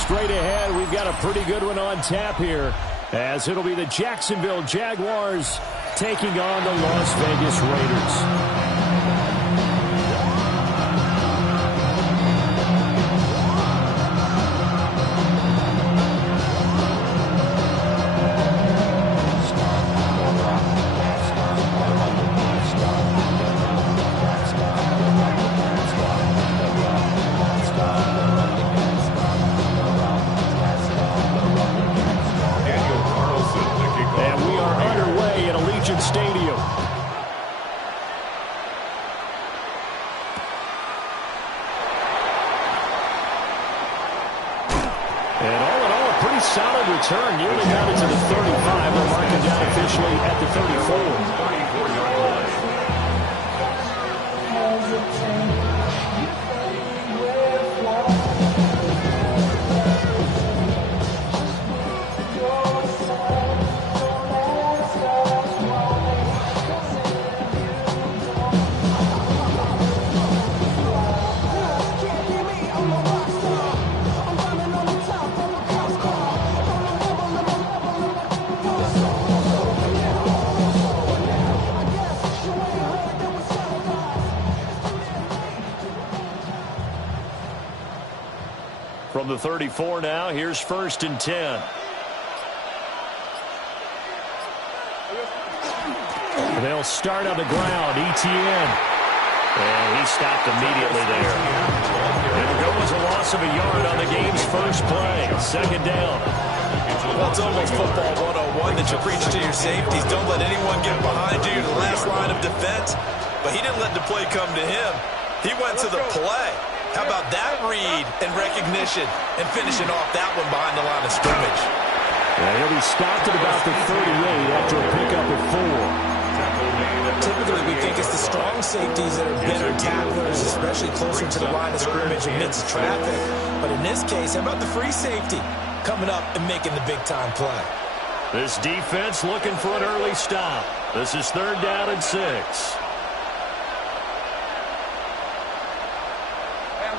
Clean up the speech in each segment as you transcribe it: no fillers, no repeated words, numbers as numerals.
straight ahead. We've got a pretty good one on tap here, as it'll be the Jacksonville Jaguars taking on the Las Vegas Raiders. Stadium. And all in all, a pretty solid return. Nearly got it to the 35. They're marking down officially at the 34. From the 34 now, here's 1st and 10. They'll start on the ground. Etienne. And he stopped immediately there. There goes a loss of a yard on the game's first play. 2nd down. Well, it's almost football 101 that you preach to your safeties. Don't let anyone get behind you. You're the last line of defense. But he didn't let the play come to him. He went to the play. How about that read and recognition and finishing off that one behind the line of scrimmage? And he'll be stopped at about the 38 after a pickup of 4. Typically, we think it's the strong safeties that are better tacklers, especially closer to the line of scrimmage amidst traffic. But in this case, how about the free safety coming up and making the big-time play? This defense looking for an early stop. This is 3rd down and 6.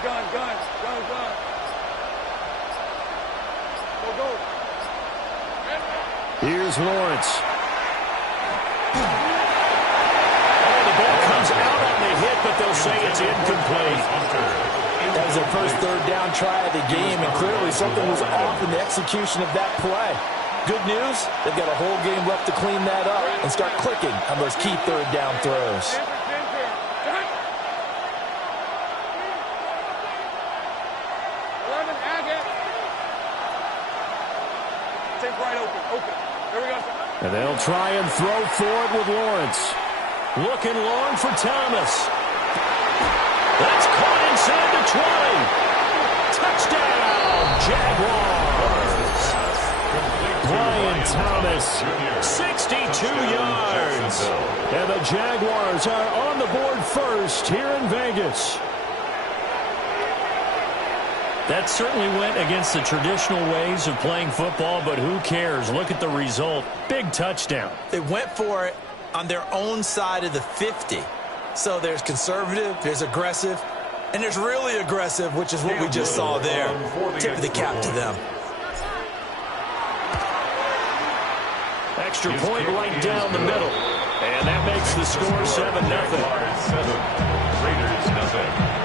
Gun. Go. Here's Lawrence. Oh, the ball comes out on the hit, but they'll say it's incomplete. That was their first 3rd down try of the game, and clearly something was off in the execution of that play. Good news, they've got a whole game left to clean that up and start clicking on those key 3rd down throws. And they'll try and throw forward with Lawrence. Looking long for Thomas. That's caught inside the 20. Touchdown, Jaguars. Brian Thomas, 62 yards. And the Jaguars are on the board first here in Vegas. That certainly went against the traditional ways of playing football, but who cares? Look at the result. Big touchdown. They went for it on their own side of the 50. So there's conservative, there's aggressive, and there's really aggressive, which is what we just saw there. Tip of the cap to them. Extra point right down the middle. And that makes the score 7-0. Raiders, nothing.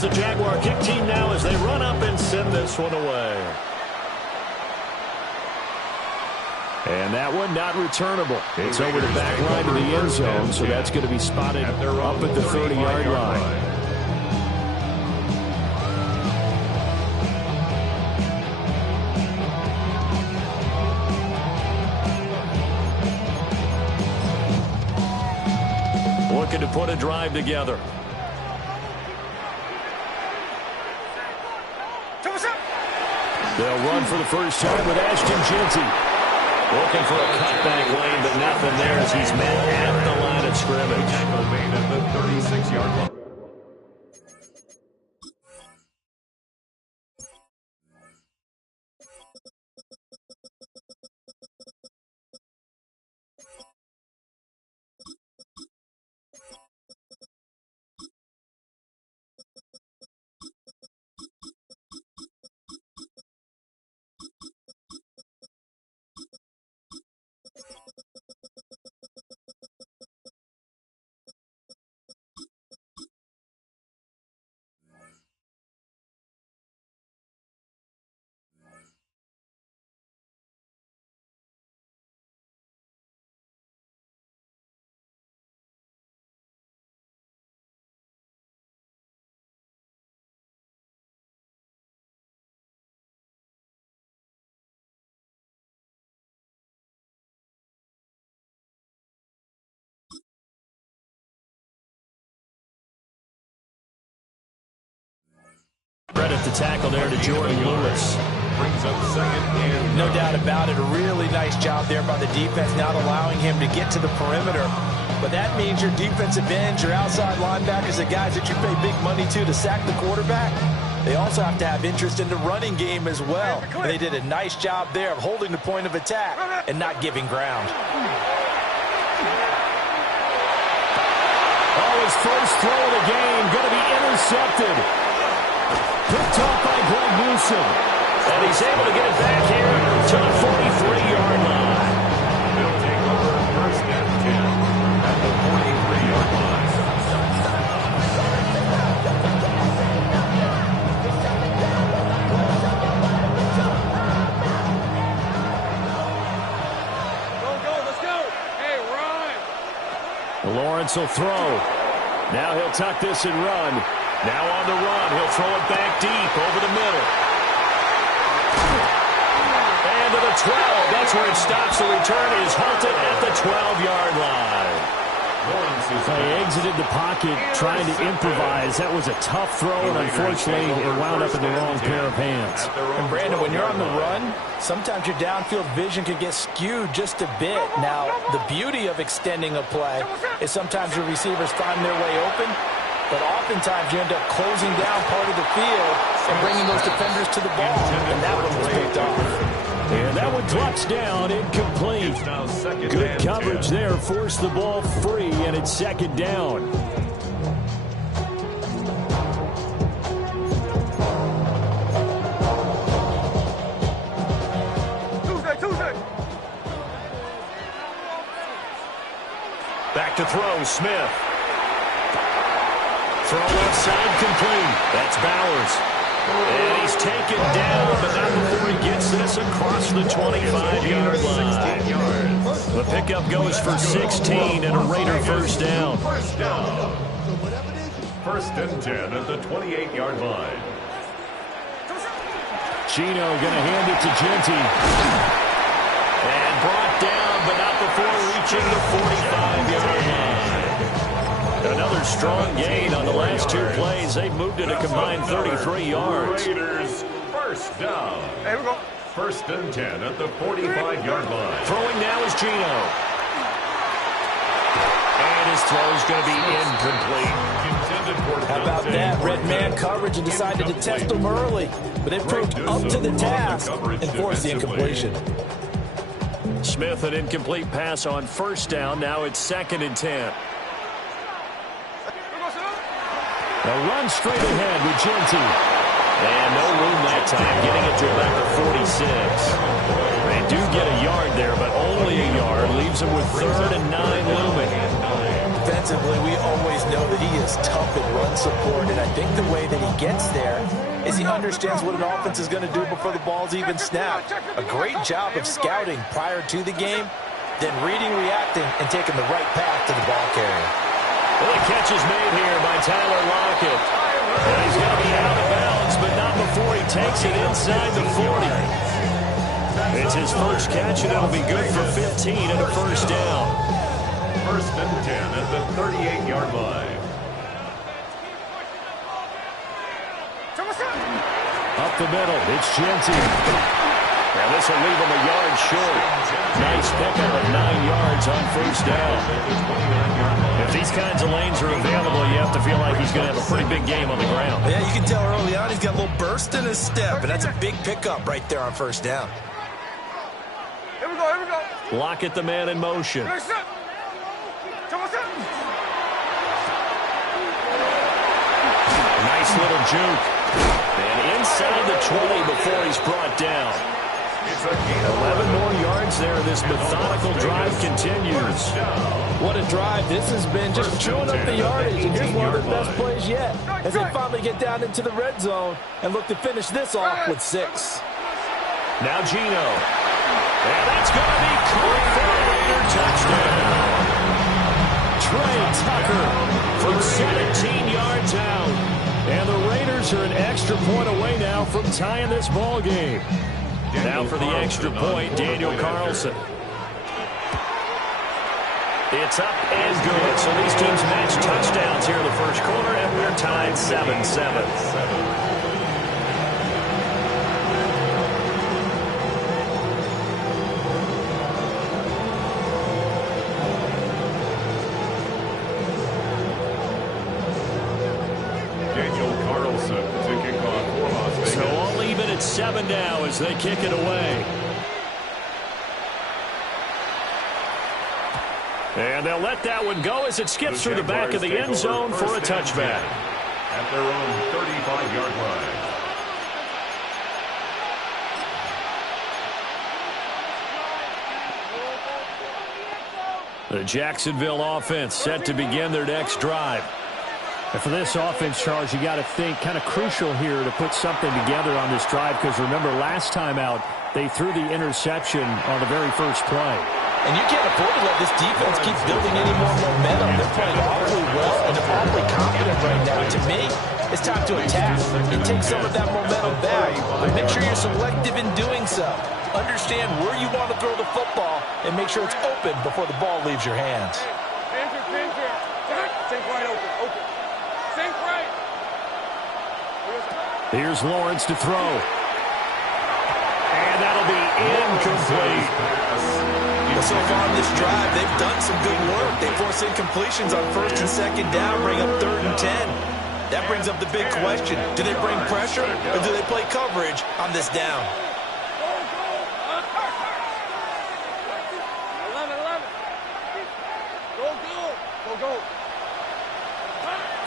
The Jaguar kick team now as they run up and send this one away. And that one not returnable. It's over the back line to the end zone, so that's going to be spotted up at the 30-yard line. Looking to put a drive together. They'll run for the first time with Ashton Jeanty. Looking for a cutback lane, but nothing. happen there as he's met at the line of scrimmage. Tackle made at the 36-yard line. Credit the tackle there to Jordan Lewis. Brings up second and No doubt about it. A really nice job there by the defense, not allowing him to get to the perimeter. But that means your defensive ends, your outside linebackers, the guys that you pay big money to sack the quarterback, they also have to have interest in the running game as well. And they did a nice job there of holding the point of attack and not giving ground. Oh, his first throw of the game going to be intercepted. Picked off by Greg Newsom. And he's able to get it back here to the 43-yard line. they'll take over first and 10 at the 43-yard line. Go, let's go. Hey, run. Lawrence will throw. Now he'll tuck this and run. Now on the run, he'll throw it back deep over the middle. And to the 12. That's where it stops. The return is halted at the 12-yard line. He exited the pocket trying to improvise. That was a tough throw, and unfortunately, it wound up in the wrong pair of hands. And Brandon, when you're on the run, sometimes your downfield vision can get skewed just a bit. Now, the beauty of extending a play is sometimes your receivers find their way open, but oftentimes you end up closing down part of the field and bringing those defenders to the ball. And that one was picked off. And that one drops down, incomplete. Good coverage there, forced the ball free, and it's second down. Tuesday. Back to throw, Smith. Throw left side complete. That's Bowers. And he's taken down, but not before he gets this across the 25-yard line. The pickup goes for 16 and a Raider first down. First down. First and 10 at the 28-yard line. Chino going to hand it to Genty. And brought down, but not before reaching the 45-yard line. Another strong gain on the last two plays. They've moved it a combined 33 yards. Raiders first down. Hey, we go. First and 10 at the 45-yard line. Throwing now is Gino. And his throw is going to be incomplete. How about that? Red man coverage and decided to test them early. But it proved up to the task and forced the incompletion. Smith, an incomplete pass on first down. Now it's second and 10. A run straight ahead with Genty. And no room that time, getting it to about the 46. They do get a yard there, but only a yard. Leaves them with 3rd and 9 looming. Defensively, we always know that he is tough in run support, and I think the way that he gets there is he understands what an offense is going to do before the ball's even snapped. A great job of scouting prior to the game, then reading, reacting, and taking the right path to the ball carrier. Well, the catch is made here by Tyler Lockett. And he's going to be out of bounds, but not before he takes it inside the 40. It's his first catch, and it'll be good for 15 and a first down. First and 10 at the 38-yard line. Up the middle, it's Genty. Now this will leave him a yard short. Nice pickup of 9 yards on first down. If these kinds of lanes are available, you have to feel like he's going to have a pretty big game on the ground. Yeah, you can tell early on he's got a little burst in his step, and that's a big pickup right there on first down. Here we go, here we go. Lockett the man in motion. Nice little juke. And inside the 20 before he's brought down. 11 more yards there. This methodical drive continues. What a drive this has been, just chewing up the yardage. And here's one of the best plays yet as they finally get down into the red zone and look to finish this off with 6. Now Geno. And that's going to be caught for a Raider touchdown. Trey Tucker from 17 yards out. And the Raiders are an extra point away now from tying this ball game. Now for the extra point, Daniel Carlson. It's up and good. So these teams match touchdowns here in the first quarter, and we're tied 7-7. So all even at 7 now as they kick it away. And they'll let that one go as it skips through the back of the end zone for a touchback. At their own 35-yard line. The Jacksonville offense set to begin their next drive. And for this offense, Charles, you got to think kind of crucial here to put something together on this drive, because remember last time out they threw the interception on the very first play. And you can't afford to let this defense keep building any more momentum. They're playing awfully well and they're awfully confident right now. To me, it's time to attack and take some of that momentum back. But make sure you're selective in doing so. Understand where you want to throw the football and make sure it's open before the ball leaves your hands. Think right open, open. Think right. Here's Lawrence to throw. And that'll be incomplete. Well, so far on this drive, they've done some good work. They force incompletions on first and second down, bring up 3rd and 10. That brings up the big question. Do they bring pressure or do they play coverage on this down? 11. Go.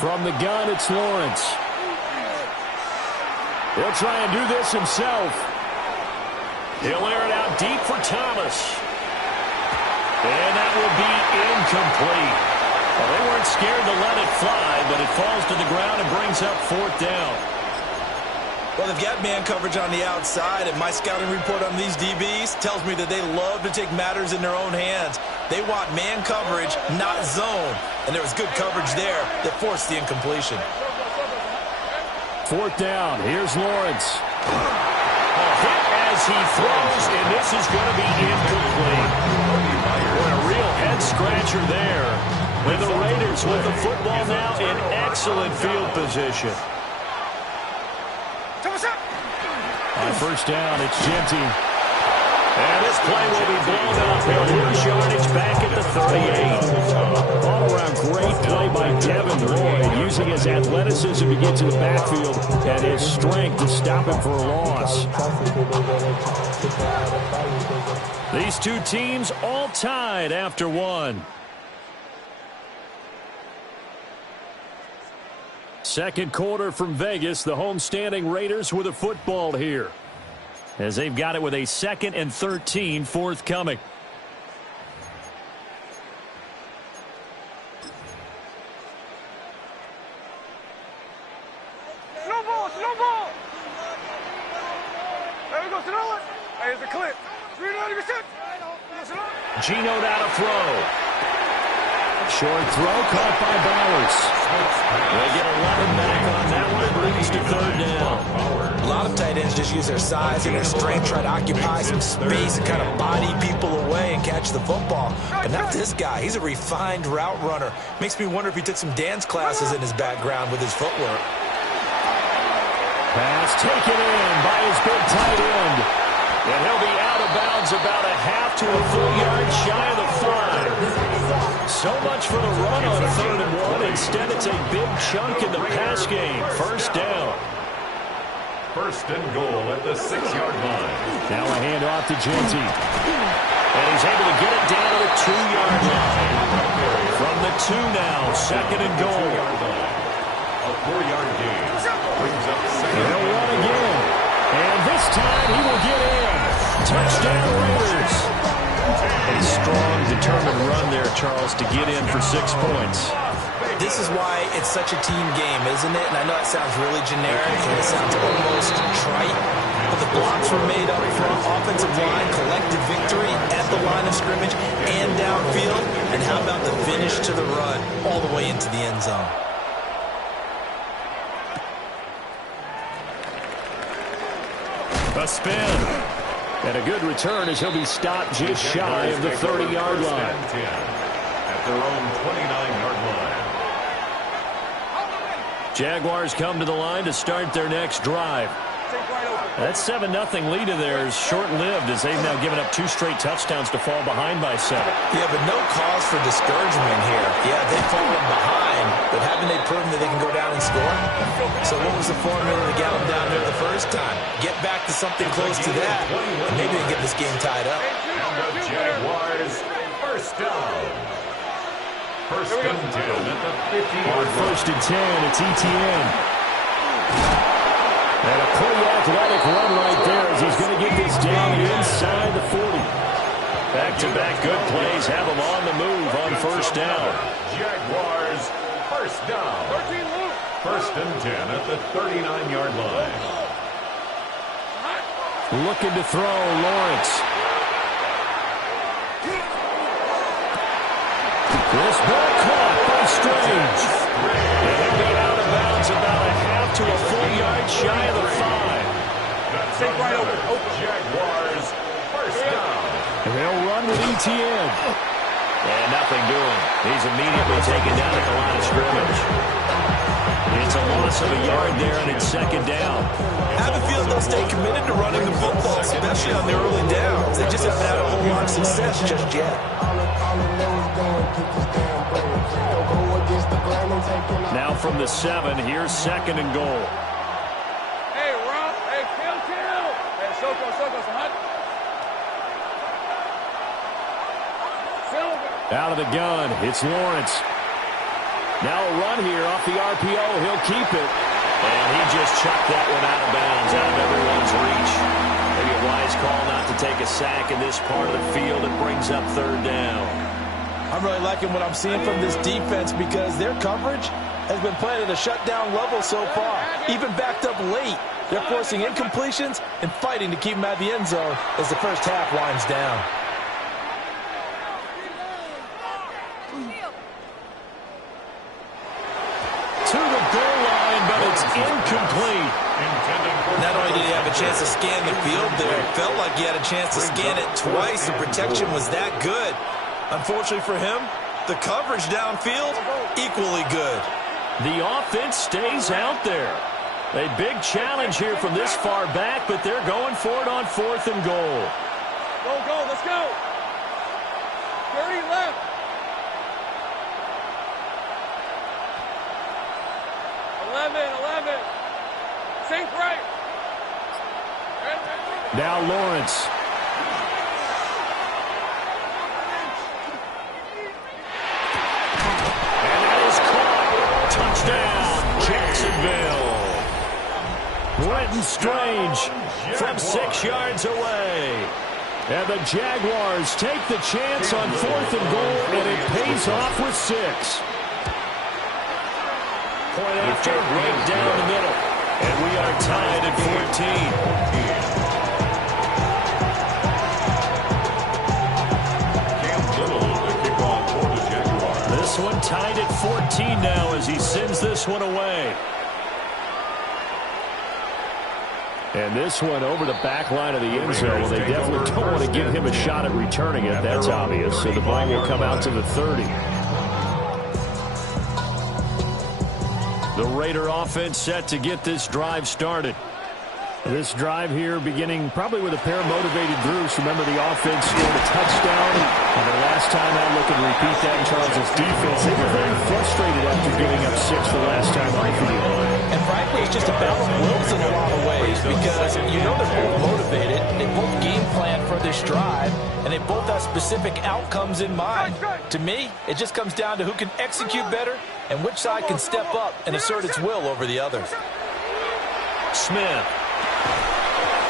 From the gun, it's Lawrence. He'll try and do this himself. He'll air it out deep for Thomas. And that will be incomplete. Well, they weren't scared to let it fly, but it falls to the ground and brings up 4th down. Well, they've got man coverage on the outside, and my scouting report on these DBs tells me that they love to take matters in their own hands. They want man coverage, not zone. And there was good coverage there that forced the incompletion. 4th down. Here's Lawrence. A hit as he throws, and this is going to be incomplete. What a real head-scratcher there. And the Raiders with the football now in excellent field position. On first down, it's Genty. And this play will be blown up. He'll lose yardage back at the 38. All-around great play by Devin Lloyd, using his athleticism to get to the backfield and his strength to stop him for a loss. These two teams all tied after one. Second quarter from Vegas, the homestanding Raiders with a football here, as they've got it with a 2nd and 13 forthcoming. Slow ball. There we go, slow it. Hey, it's a clip. 390%. Geno now to throw. Short throw caught by Bowers. They get 11 back on that one. It leads to 3rd down. A lot of tight ends just use their size and their strength, try to occupy some space and kind of body people away and catch the football. But not this guy. He's a refined route runner. Makes me wonder if he took some dance classes in his background with his footwork. Pass taken in by his big tight end. And he'll be out of bounds about a half to a full yard shy of the 5. Instead, it's a big chunk in the pass game. First down. First and goal at the 6-yard line. Now a handoff to Genty. And he's able to get it down to the 2-yard line. From the 2 now, second and goal. A 4-yard gain brings up second. He'll run again. And this time he will get in. Touchdown Raiders. A strong, determined run there, Charles, to get in for 6 points. This is why it's such a team game, isn't it? And I know it sounds really generic and it sounds almost trite, but the blocks were made up front, offensive line, collected victory at the line of scrimmage and downfield. And how about the finish to the run all the way into the end zone? A spin. And a good return as he'll be stopped just shy of the 30-yard line. At their own 29-yard line. Jaguars come to the line to start their next drive. That 7-0 lead of theirs short-lived as they've now given up 2 straight touchdowns to fall behind by 7. Yeah, but no cause for discouragement here. Yeah, they've fallen behind, but haven't they proven that they can go down and score? So what was the formula to get them down there the first time? Get back to something close to that, and maybe they can get this game tied up. And the Jaguars first down. First and 10 at the 50-yard line. First and 10, it's Etienne. And a pretty athletic run right there as he's going to get this down inside the 40. Back-to-back good plays have him on the move on first down. Jaguars first down. First and 10 at the 39-yard line. Looking to throw, Lawrence. This ball caught by Strange. And he'll be out of bounds about a half to a full yard shy of the 5. That's Jaguars first down. And they'll run with Etienne. And nothing doing. He's immediately taken down at the line of scrimmage. It's a loss of a yard there, and it's second down. I have a feeling they'll stay committed to running the football, especially on the early downs. They just haven't had a whole lot of success just yet. Now from the 7, here's second and goal. Hey, Rob. Hey, kill. Hey, Soko, son. Out of the gun, it's Lawrence. Now a run here off the RPO. He'll keep it. And he just chucked that one out of bounds, out of everyone's reach. Maybe a wise call not to take a sack in this part of the field. It brings up third down. I'm really liking what I'm seeing from this defense because their coverage has been playing at a shutdown level so far. Even backed up late, they're forcing incompletions and fighting to keep them out of the end zone as the first half winds down. To the goal line, but it's incomplete. Not only did he have a chance to scan the field there, it felt like he had a chance to scan it twice. The protection was that good. Unfortunately for him, the coverage downfield, equally good. The offense stays out there. A big challenge here from this far back, but they're going for it on 4th and goal. Go, let's go. 30 left. 11. Sink right. Now Lawrence. And that is caught. Touchdown, Jacksonville. Brenton Strange from 6 yards away. And the Jaguars take the chance on 4th and goal, and it pays off with 6. Point after, right down the middle. And we are tied at 14. This one tied at 14 now as he sends this one away. And this one over the back line of the end zone. They definitely don't want to give him a shot at returning it. That's obvious. So the ball will come out to the 30. The Raider offense set to get this drive started. This drive here beginning probably with a pair of motivated groups. Remember, the offense scored a touchdown. And their last time out, looking to repeat that in Charles' defense. They were very frustrated after giving up 6 the last time on the field. And frankly, it's just a battle of wills in a lot of ways because you know they're both motivated. They both game plan for this drive, and they both have specific outcomes in mind. To me, it just comes down to who can execute better and which side can step up and assert its will over the other. Smith.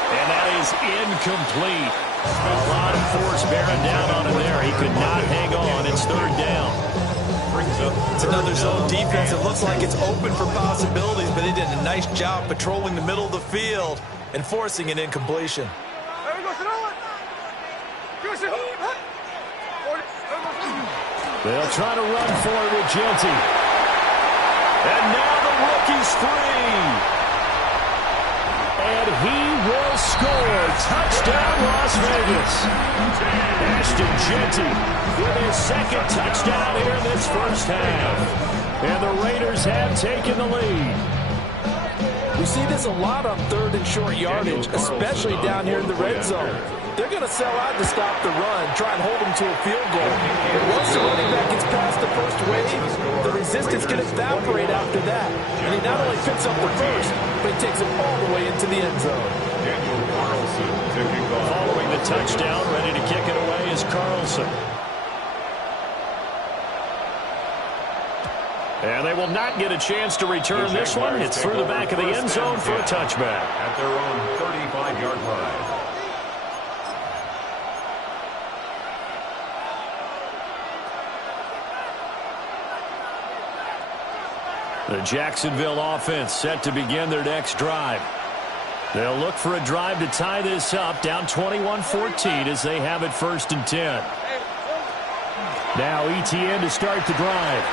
And that is incomplete. A lot of force bearing down on him there. He could not hang on. It's third down. It's another zone defense. It looks like it's open for possibilities, but they did a nice job patrolling the middle of the field and forcing an incompletion. They'll try to run for it with Genty. And now the rookie's free. And he will score. Touchdown, Las Vegas. Ashton Genty with his second touchdown here in this first half. And the Raiders have taken the lead. We see this a lot on third and short yardage, especially down here in the red zone. They're going to sell out to stop the run, try and hold them to a field goal. But once the running back gets past the first wave, the resistance can evaporate after that. And he not only picks up the first, but he takes it all the way into the end zone. Following the touchdown, ready to kick it away is Carlson. And they will not get a chance to return this one. It's through the back of the end zone for a touchback. At their own 35-yard line. The Jacksonville offense set to begin their next drive. They'll look for a drive to tie this up, down 21-14 as they have it 1st and 10. Now ETN to start the drive.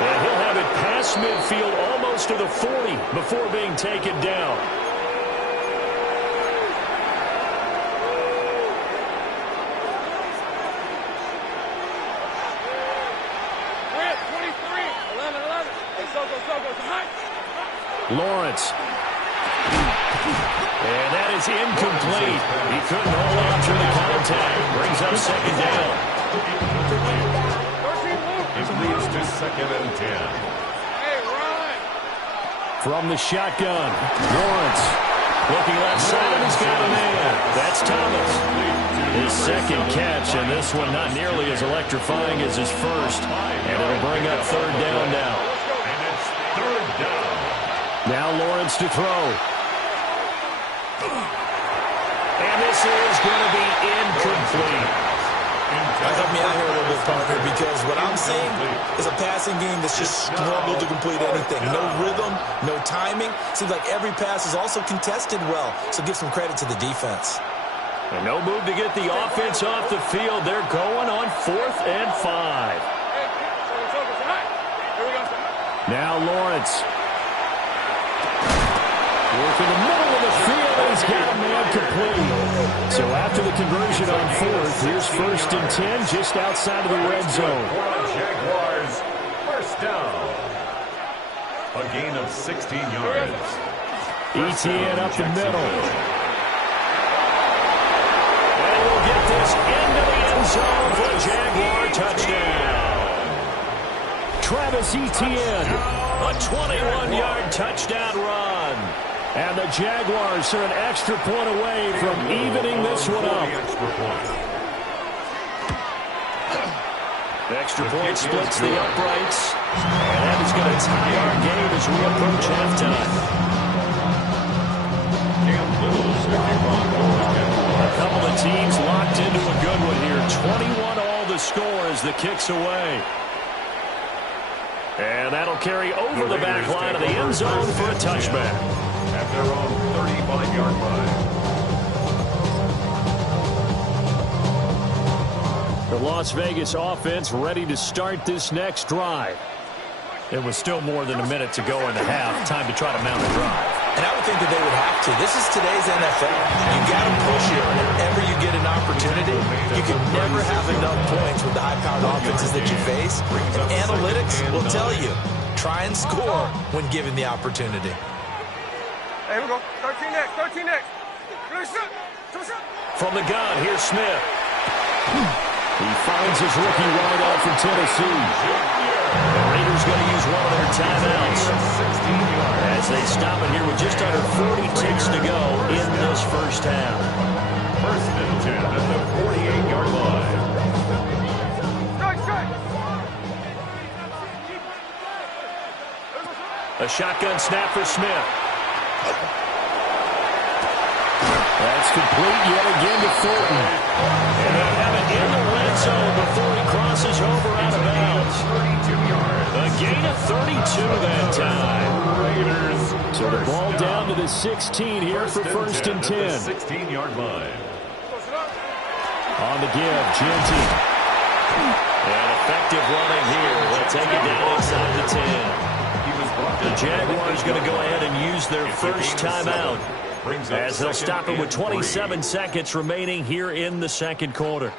And he'll have it past midfield almost to the 40 before being taken down. Lawrence. And that is incomplete. He couldn't hold on through the contact. Brings up second down. It leads to 2nd and 10. From the shotgun, Lawrence. Looking left side, and he's got a man. That's Thomas. His second catch, and this one not nearly as electrifying as his first. And it'll bring up third down now. And it's third down. Now Lawrence to throw. And this is going to be incomplete. Help me out here a little bit, partner, because what I'm seeing is a passing game that's just struggled to complete anything. No rhythm, no timing. Seems like every pass is also contested well, so give some credit to the defense. And no move to get the offense off the field. They're going on 4th and 5. Now Lawrence. Work in the middle of the field, and he's got a man complete. So after the conversion on 4th, here's 1st and 10 just outside of the red zone. Jaguars, first down. A gain of 16 yards. ETN up the middle. And we'll get this into the end zone for a Jaguar touchdown. Travis Etienne, a 21-yard touchdown run. And the Jaguars are an extra point away from evening this one up. Extra point splits the uprights. And that is going to tie our game as we approach halftime. A couple of teams locked into a good one here. 21 all the score as the kick's away. And that'll carry over the back line of the end zone for a touchback. At their own 35-yard line. The Las Vegas offense ready to start this next drive. It was still more than a minute to go in the half. Time to try to mount a drive. And I would think that they would have to. This is today's NFL. You got to push here whenever you get an opportunity. You can never have enough points with the high-powered offenses that you face. And analytics will tell you try and score when given the opportunity. Hey, here we go. 13 next. 13 next. From the gun, here's Smith. He finds his rookie wideout from Tennessee. The Raiders going to use one of their timeouts as they stop it here with just under 40 ticks to go in this first half. First and 10 at the 48-yard line. A shotgun snap for Smith. That's complete yet again to Thornton. And they'll have it in the red zone before he crosses over out of bounds. A gain of 32 that time. So the ball down to the 16 here for first and 10. 16-yard line. On the give, Genty. And effective running here. They'll take it down inside the 10. The Jaguars going to go ahead and use their first timeout as they'll stop it with 27 seconds remaining here in the second quarter.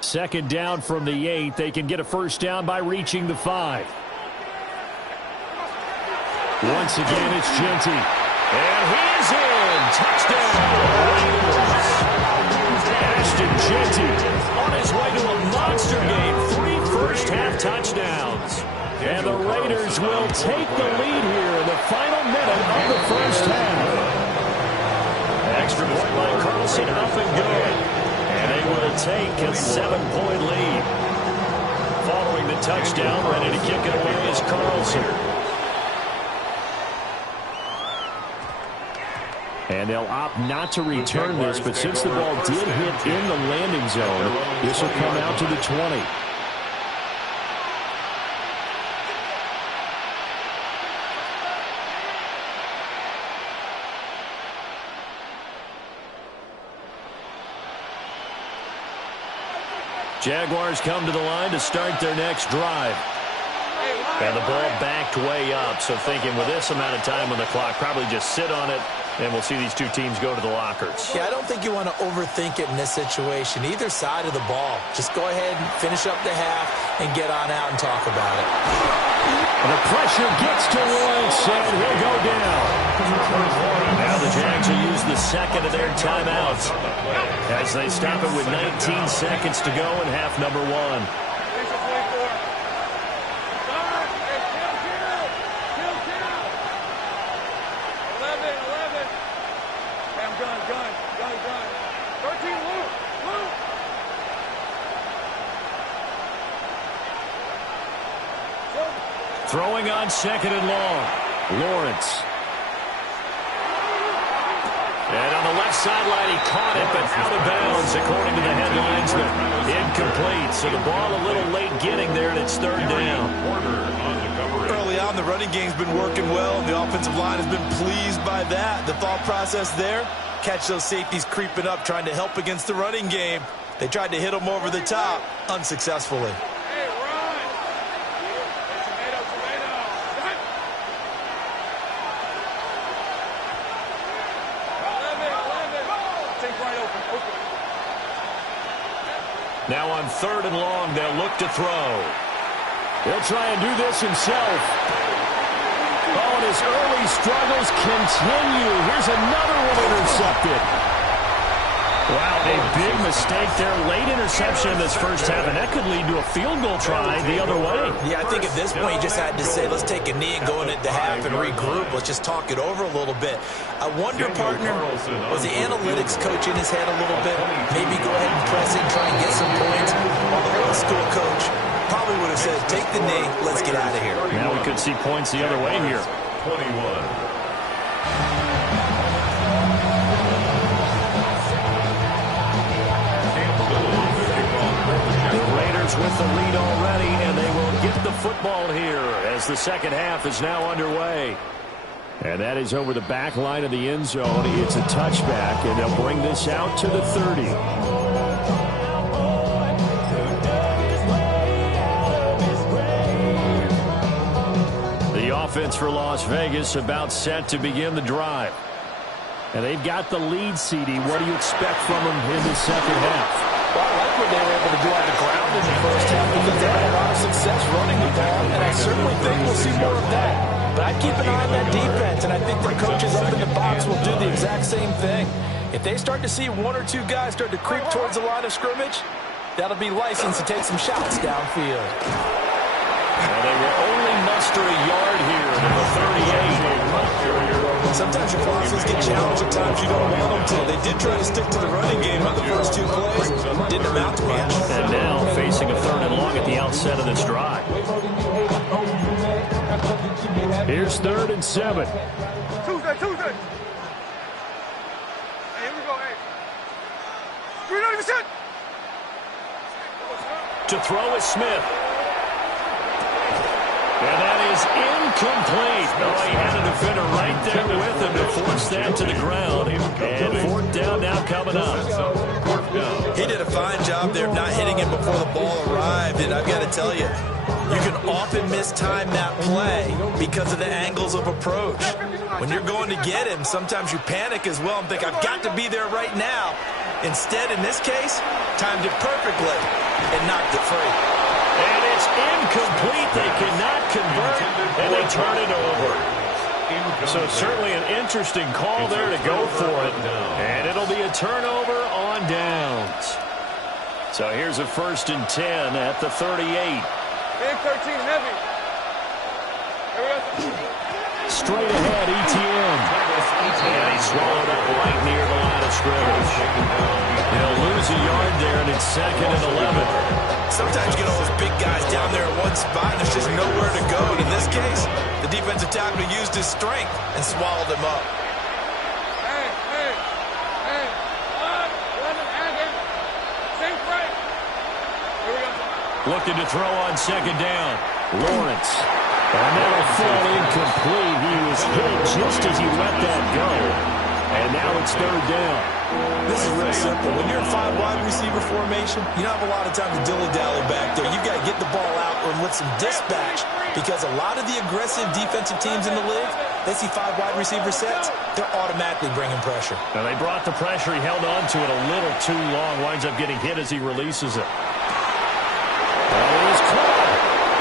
Second down from the 8. They can get a first down by reaching the 5. Once again, it's Genty. And he's in. Touchdown. Ashton Genty on his way to a monster game. 3 first-half touchdowns. And the Raiders will take the lead here in the final minute of the first half. Extra point by Carlson, up and good. And they will take a 7-point lead. Following the touchdown, ready to kick it away is Carlson. And they'll opt not to return this, but since the ball did hit in the landing zone, this will come out to the 20. Jaguars come to the line to start their next drive. And the ball backed way up, so thinking with this amount of time on the clock, probably just sit on it, and we'll see these two teams go to the lockers. Yeah, I don't think you want to overthink it in this situation. Either side of the ball. Just go ahead and finish up the half and get on out and talk about it. And the pressure gets to Lawrence, and he'll go down. Now the Jags will use the second of their timeouts as they stop it with 19 seconds to go in half number 1. Throwing on second and long. Lawrence. And on the left sideline, he caught it, but out of bounds, according to the headlinesman. Incomplete, so the ball a little late getting there, and it's third down. Early on, the running game's been working well, and the offensive line has been pleased by that. The thought process there, catch those safeties creeping up, trying to help against the running game. They tried to hit them over the top, unsuccessfully. Now on third and long, they'll look to throw. He'll try and do this himself. Oh, and his early struggles continue. Here's another one intercepted. Wow, a big mistake there. Late interception in this first half, and that could lead to a field goal try the other way. Yeah, I think at this point you just had to say, let's take a knee and go into the half and regroup. Let's just talk it over a little bit. I wonder, partner, was the analytics coach in his head a little bit? Maybe go ahead and press it and try and get some points. Or the old school coach probably would have said, take the knee, let's get out of here. Now we could see points the other way here. 21. With the lead already, and they will get the football here as the second half is now underway. And that is over the back line of the end zone. It's a touchback, and they'll bring this out to the 30. The offense for Las Vegas about set to begin the drive. And they've got the lead, CD. What do you expect from them in the second half? Well, I like what they were able to do on the ground in the first half because they had a lot of success running the ball, and I certainly think we'll see more of that. But I'd keep an eye on that defense, and I think their coaches up in the box will do the exact same thing. If they start to see one or two guys start to creep towards the line of scrimmage, that'll be license to take some shots downfield. Well, they will only muster a yard here to the 38. Sometimes your process get challenged at times you don't want them to. They did try to stick to the running game on the first two plays. Didn't amount to much. And now facing a 3rd and long at the outset of this drive. Here's 3rd and 7. Tuesday. Hey, here we go, hey. 390%. To throw is Smith. And that is incomplete. Oh, he had a defender right there with him to force that to the ground. And 4th down now coming up. He did a fine job there of not hitting him before the ball arrived. And I've got to tell you, you can often mistime that play because of the angles of approach. When you're going to get him, sometimes you panic as well and think, I've got to be there right now. Instead, in this case, timed it perfectly and knocked it free. And it's incomplete. They cannot convert, and they turn it over. So certainly an interesting call there to go for it. And it'll be a turnover on downs. So here's a 1st and 10 at the 38. Big 13, heavy. Here we go. Straight ahead, ETN. And he swallowed up right near the line of scrimmage. They'll lose a yard there, and it's 2nd and 11. Sometimes you get all those big guys down there in one spot, and there's just nowhere to go. And in this case, the defensive tackle used his strength and swallowed him up. Hey. 11, again. Same break. Here we go. Looking to throw on 2nd down. Lawrence. And that'll fall incomplete. He was hit just as he let that go. And now it's 3rd down. This is real simple. When you're in 5 wide receiver formation, you don't have a lot of time to dilly-dally back there. You've got to get the ball out and with some dispatch because a lot of the aggressive defensive teams in the league, they see 5 wide receiver sets, they're automatically bringing pressure. Now they brought the pressure. He held on to it a little too long. Winds up getting hit as he releases it. That is caught.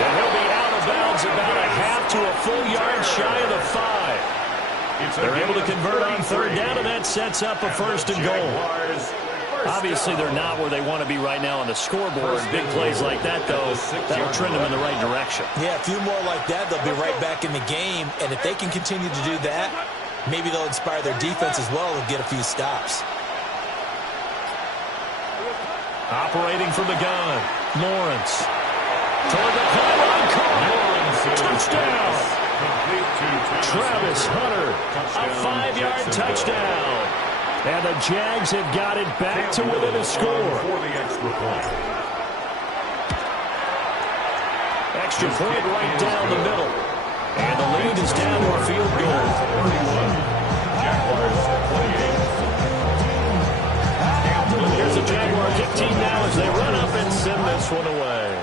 And he'll be out of bounds about a half to a full yard shy of the 5. They're able to convert on 3rd down, and that sets up a 1st and goal. Obviously, they're not where they want to be right now on the scoreboard. Big plays like that, though, that'll trend them in the right direction. Yeah, a few more like that, they'll be right back in the game. And if they can continue to do that, maybe they'll inspire their defense as well and get a few stops. Operating from the gun, Lawrence. Toward the pylon, caught. Touchdown. Travis Hunter, a 5-yard touchdown. And the Jags have got it back to within a score. Extra point right down the middle. And the lead is down to a field goal. Here's the Jaguar kick team now as they run up and send this one away.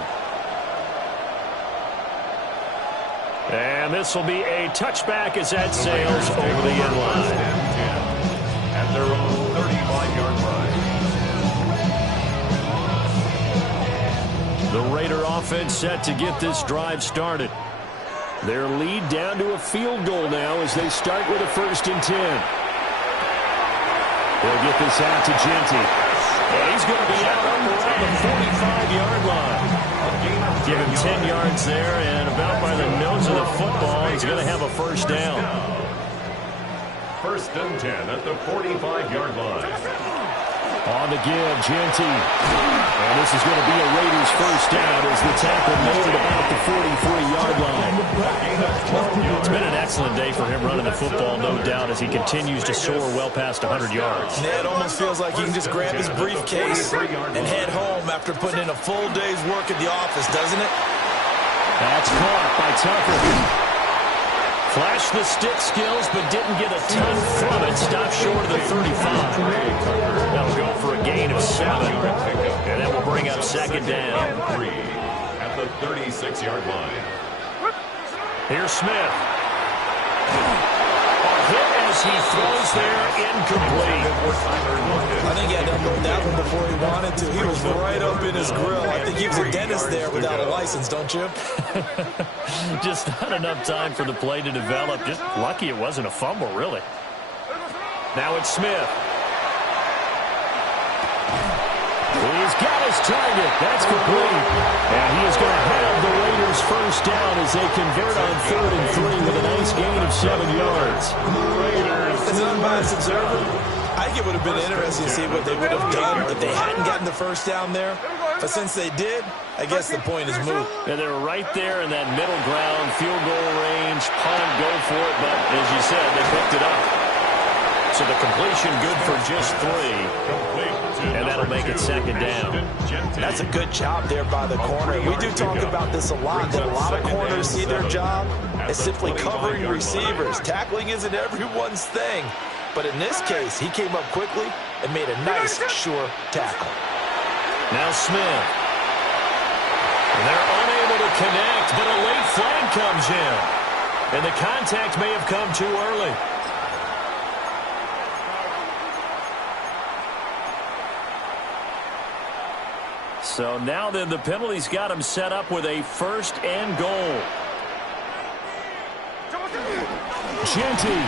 And this will be a touchback as that sails over the end line. At their own 35-yard line. The Raider offense set to get this drive started. Their lead down to a field goal now as they start with a 1st and 10. They'll get this out to Genty. And he's going to be out around the 45-yard line. Give him 10 yards there, and about by the nose of the football, he's going to have a 1st down. 1st and 10 at the 45-yard line. On the give, Genty. And this is going to be a Raiders 1st down as the tackle made it about the 43-yard line. It's been an excellent day for him running the football, no doubt, as he continues to soar well past 100 yards. Yeah, it almost feels like he can just grab his briefcase and head home after putting in a full day's work at the office, doesn't it? That's caught by Tucker. Flashed the stick skills, but didn't get a ton from it. Stopped short of the 35. That'll go for a gain of 7. And that will bring up 2nd down. 3 at the 36-yard line. Here's Smith. A hit as he throws there, incomplete. I I think he had to unload that one before he wanted to. He was right up in his grill. I think he was a dentist there without a license, don't you? Just not enough time for the play to develop. Just lucky it wasn't a fumble, really. Now it's Smith. He's got his target. That's complete. And he is going to have the Raiders first down as they convert on 3rd and 3 with a nice gain of 7 yards. As an unbiased observer, I think it would have been interesting to see what they would have done if they hadn't gotten the first down there. But since they did, I guess the point is moot. And they're right there in that middle ground, field goal range, punt, go for it. But as you said, they picked it up. So the completion good for just 3. And that'll make it 2nd down. That's a good job there by the corner. We do talk about this a lot, that a lot of corners see their job as simply covering receivers. Tackling isn't everyone's thing. But in this case, he came up quickly and made a nice, sure tackle. Now Smith. And they're unable to connect, but a late flag comes in. And the contact may have come too early. So now then the penalty's got him set up with a 1st and goal. Genty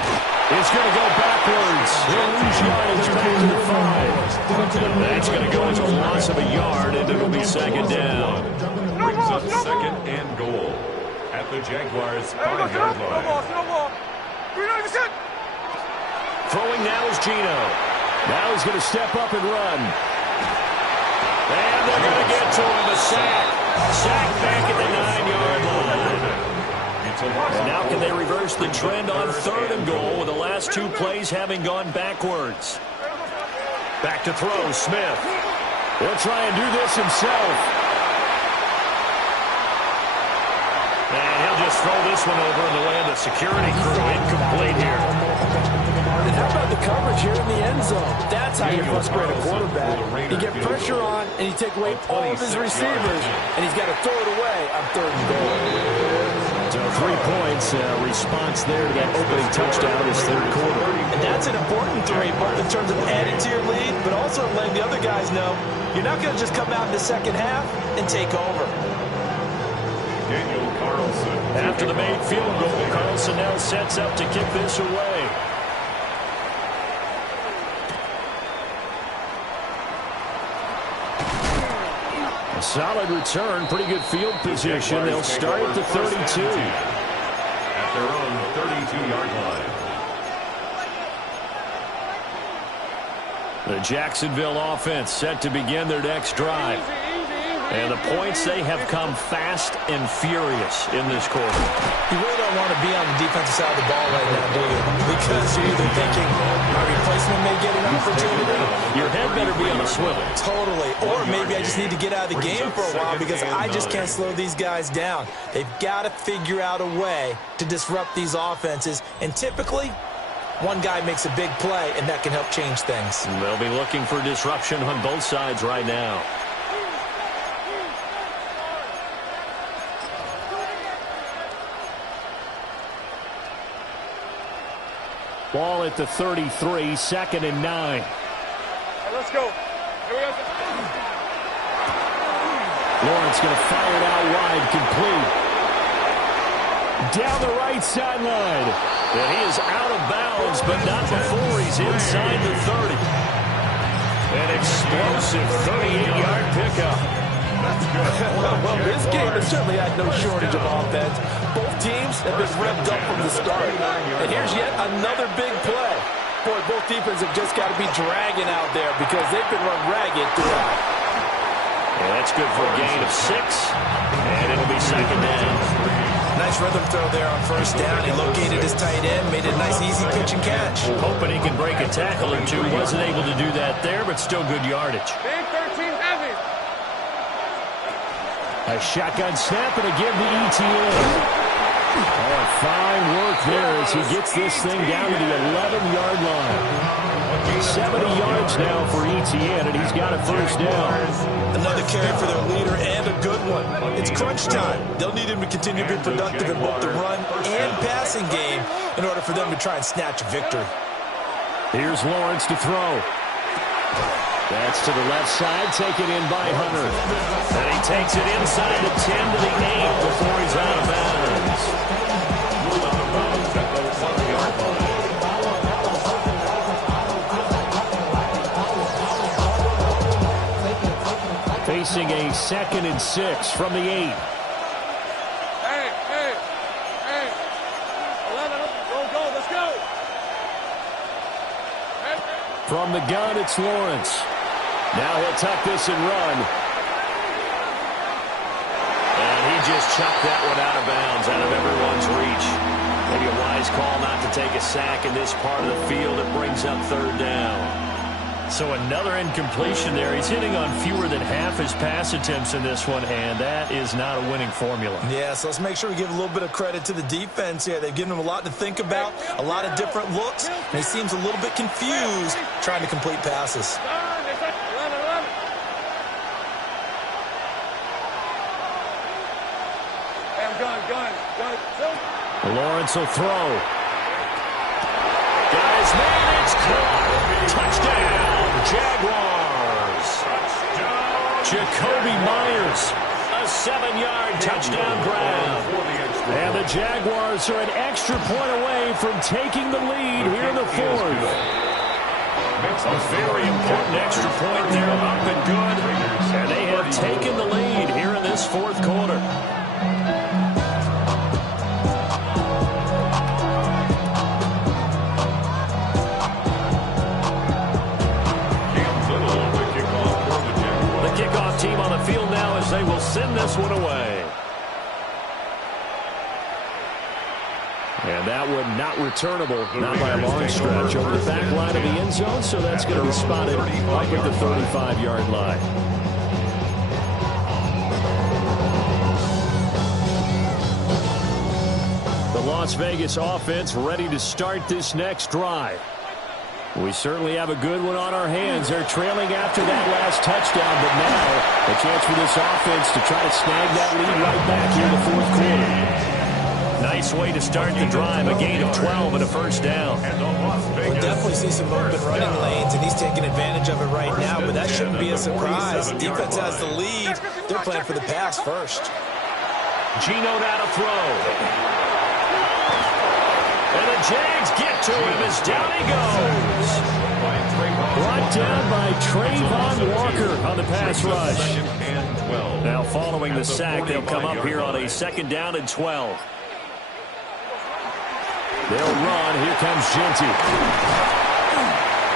is going to go backwards. He'll lose yardage back to the 5. That's going to go as a loss of a yard, and it'll be 2nd down. Brings up 2nd and goal at the Jaguars' 5-yard line. Throwing now is Gino. Now he's going to step up and run. And they're going to get to him, a sack. Sack back at the 9-yard line. And now can they reverse the trend on 3rd and goal with the last 2 plays having gone backwards. Back to throw, Smith. He'll try and do this himself. And he'll just throw this one over in the way of the security crew. Incomplete here. And how about the coverage here in the end zone? That's how you frustrate a quarterback. You get pressure on, and you take away all of his receivers, and he's got to throw it away on 3rd and goal. So 3 points, response there to that opening touchdown is 3rd quarter. And that's an important 3, both in terms of adding to your lead, but also letting the other guys know you're not going to just come out in the second half and take over. Daniel Carlson. After the made field goal, Carlson now sets up to kick this away. A solid return, pretty good field position. They'll start at the 32. At their own 32-yard line. The Jacksonville offense set to begin their next drive. And the points, they have come fast and furious in this quarter. You really don't want to be on the defensive side of the ball right now, do you? Because you're either thinking my replacement may get an opportunity. Your head better be on a swivel. Totally. Or maybe I just need to get out of the game for a while because I just can't slow these guys down. They've got to figure out a way to disrupt these offenses. And typically, one guy makes a big play, and that can help change things. They'll be looking for disruption on both sides right now. Ball at the 33, 2nd and 9. Hey, let's go. Here we go. Lawrence going to fire it out wide, complete. Down the right sideline. And he is out of bounds, but not before he's inside the 30. An explosive 38-yard pickup. Well, this game has certainly had no shortage of offense. Both teams have been revved up from the start. And here's yet another big play. Boy, both defenses have just got to be dragging out there because they've been run ragged throughout. Yeah, that's good for a gain of 6. And it'll be 2nd down. Nice rhythm throw there on 1st down. He located his tight end, made it a nice easy pitch and catch. Hoping he can break a tackle or two. Wasn't able to do that there, but still good yardage. Big 13 heavy. A shotgun snap and again to ETN. Oh, fine work there as he gets this thing down to the 11-yard line. 70 yards now for ETN, and he's got a 1st down. Another carry for their leader and a good one. It's crunch time. They'll need him to continue to be productive in both the run and passing game in order for them to try and snatch a victory. Here's Lawrence to throw. That's to the left side, taken in by Hunter. And he takes it inside the 10 to the 8 before he's out of bounds. Facing a 2nd and 6 from the 8. Hey. 11 up. Go. Let's go. From the gun, it's Lawrence. Now he'll tuck this and run. And he just chucked that one out of bounds, out of everyone's reach. Maybe a wise call not to take a sack in this part of the field. It brings up 3rd down. So another incompletion there. He's hitting on fewer than half his pass attempts in this one, and that is not a winning formula. Yeah, so let's make sure we give a little bit of credit to the defense here. They've given him a lot to think about, a lot of different looks, and he seems a little bit confused trying to complete passes. 11. Hey, I'm gun. Lawrence will throw. Guys, man, it's caught. Touchdown, Jaguars. Jacoby Myers, a 7-yard touchdown grab. And the Jaguars are an extra point away from taking the lead here in the 4th. A very important extra point there, up and good. And they have taken the lead here in this 4th quarter. Team on the field now as they will send this one away. And that one not returnable, not by a long stretch, over the back line of the end zone, so that's going to be spotted up at the 35-yard line. The Las Vegas offense ready to start this next drive. We certainly have a good one on our hands. They're trailing after that last touchdown, but now a chance for this offense to try to snag that lead right back here in the 4th quarter. Nice way to start the drive, a gain of 12 and a 1st down. We'll definitely see some open running lanes, and he's taking advantage of it right now, but that shouldn't be a surprise. Defense has the lead. They're playing for the pass first. Gino now to throw. And the Jags get to him as down he goes. Brought down by Trayvon Walker on the pass rush. Now following the sack, they'll come up here on a 2nd down and 12. They'll run. Here comes Genty.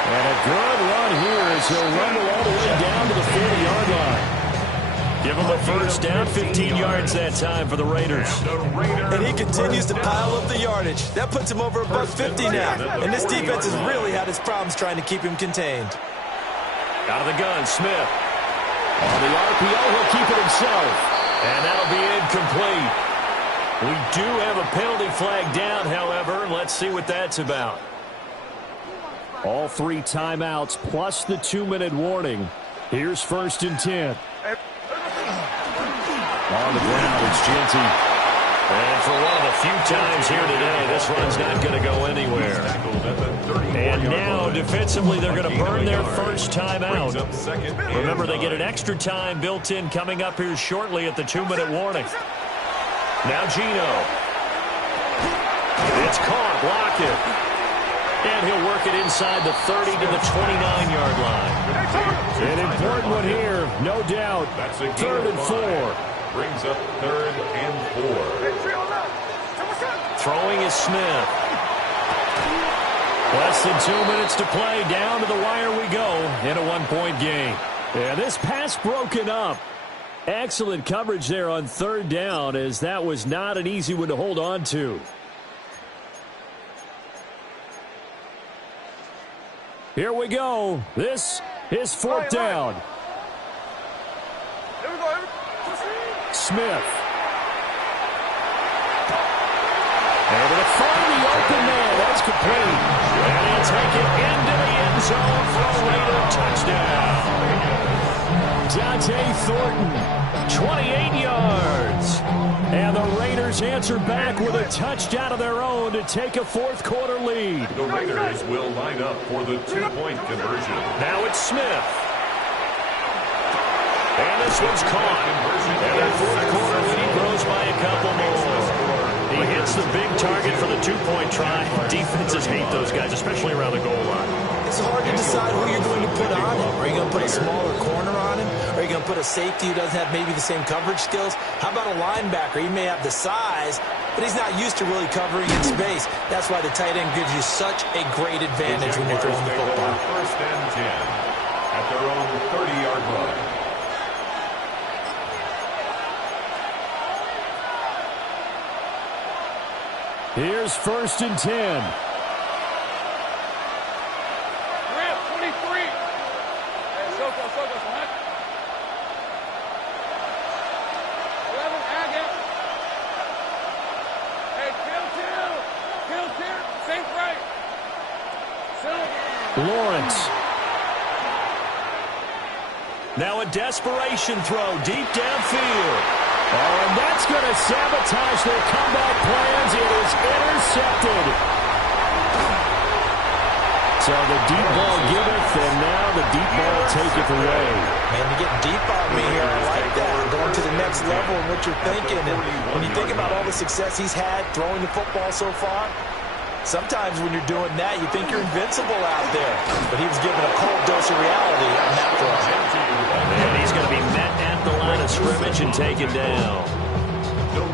And a good run here as he'll rumble all the way down to the 40-yard line. Give him a 1st down, 15 yards that time for the Raiders. And he continues to pile up the yardage. That puts him over above 50 now. And this defense has really had its problems trying to keep him contained. Out of the gun, Smith. On the RPO, he'll keep it himself. And that'll be incomplete. We do have a penalty flag down, however. Let's see what that's about. All 3 timeouts plus the 2-minute warning. Here's 1st and 10. On the ground, it's Genty. And for one of the few times here today, this run's not going to go anywhere. And now, defensively, they're going to burn their 1st timeout. Remember, they get an extra time built in coming up here shortly at the 2-minute warning. Now Gino. It's caught, block it. And he'll work it inside the 30 to the 29-yard line. An important one here, no doubt. 3rd and 4. Brings up 3rd and 4. Throwing is Smith. Less than 2 minutes to play. Down to the wire we go in a 1-point game. Yeah, this pass broken up. Excellent coverage there on 3rd down, as that was not an easy one to hold on to. Here we go. This is 4th down. Smith. Able to find the open man. That's complete. And he'll take it into the end zone for a Raider touchdown. Dante Thornton, 28 yards. And the Raiders answer back with a touchdown of their own to take a fourth-quarter lead. The Raiders will line up for the two-point conversion. Now it's Smith. And this one's caught. And their fourth-quarter lead grows by a couple more. He hits the big target for the two-point try. Defenses hate those guys, especially around the goal line. It's hard to decide who you're going to put on him. Are you going to put a smaller corner on him? Are you going to put a safety who doesn't have maybe the same coverage skills? How about a linebacker? He may have the size, but he's not used to really covering in space. That's why the tight end gives you such a great advantage when you're throwing the football. First and 10 at their own 30-yard line. Here's first and 10. Rip, 23. Hey, Soko, son. 11, Agate. Hey, kill. Safe right. Lawrence. Now a desperation throw deep downfield. Oh, and that's going to sabotage their comeback plans. It is intercepted. So the deep ball giveth, and now the deep ball taketh away. Man, you get deep on me here. I like that. Going to the next level and what you're thinking. And when you think about all the success he's had throwing the football so far, sometimes when you're doing that, you think you're invincible out there. But he was given a cold dose of reality on that throw. And he's going to be met at the line of scrimmage and taken down.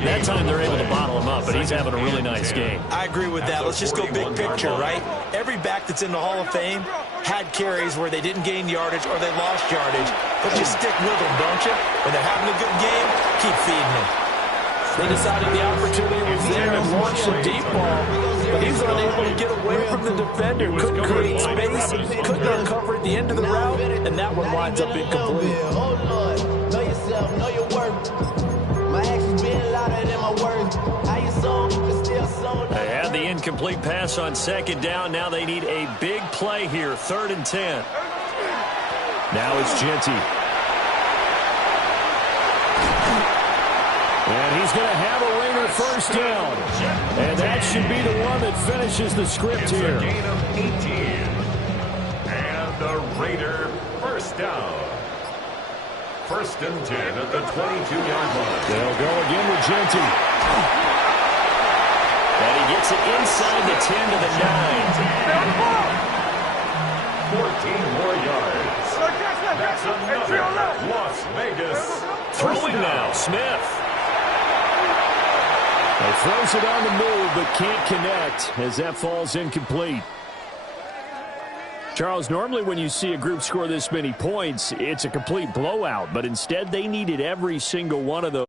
That time they're able to bottle him up, but he's having a really nice game. I agree with that. Let's just go big picture, right? Every back that's in the Hall of Fame had carries where they didn't gain yardage or they lost yardage. But you stick with them, don't you? When they're having a good game, keep feeding them. They decided the opportunity was there and launched a deep ball, but he was unable to get away from the defender. Couldn't create space, couldn't uncover at the end of the route, and that one winds up incomplete. Oh, Lord, know yourself, know your worth. My actions being louder than my words. How you sold, but still sold. They had the incomplete pass on second down. Now they need a big play here, 3rd and 10. Now it's Genty. And he's going to have a Raider first down. And that should be the one that finishes the script here. It's a gain of 18. And the Raider first down. First and 10 at the 22-yard line. They'll go again with Genty. And he gets it inside the 10 to the 9. 14 more yards. That's another Las Vegas. Throwing now, Smith. He throws it on the move, but can't connect as that falls incomplete. Charles, normally when you see a group score this many points, it's a complete blowout, but instead they needed every single one of those.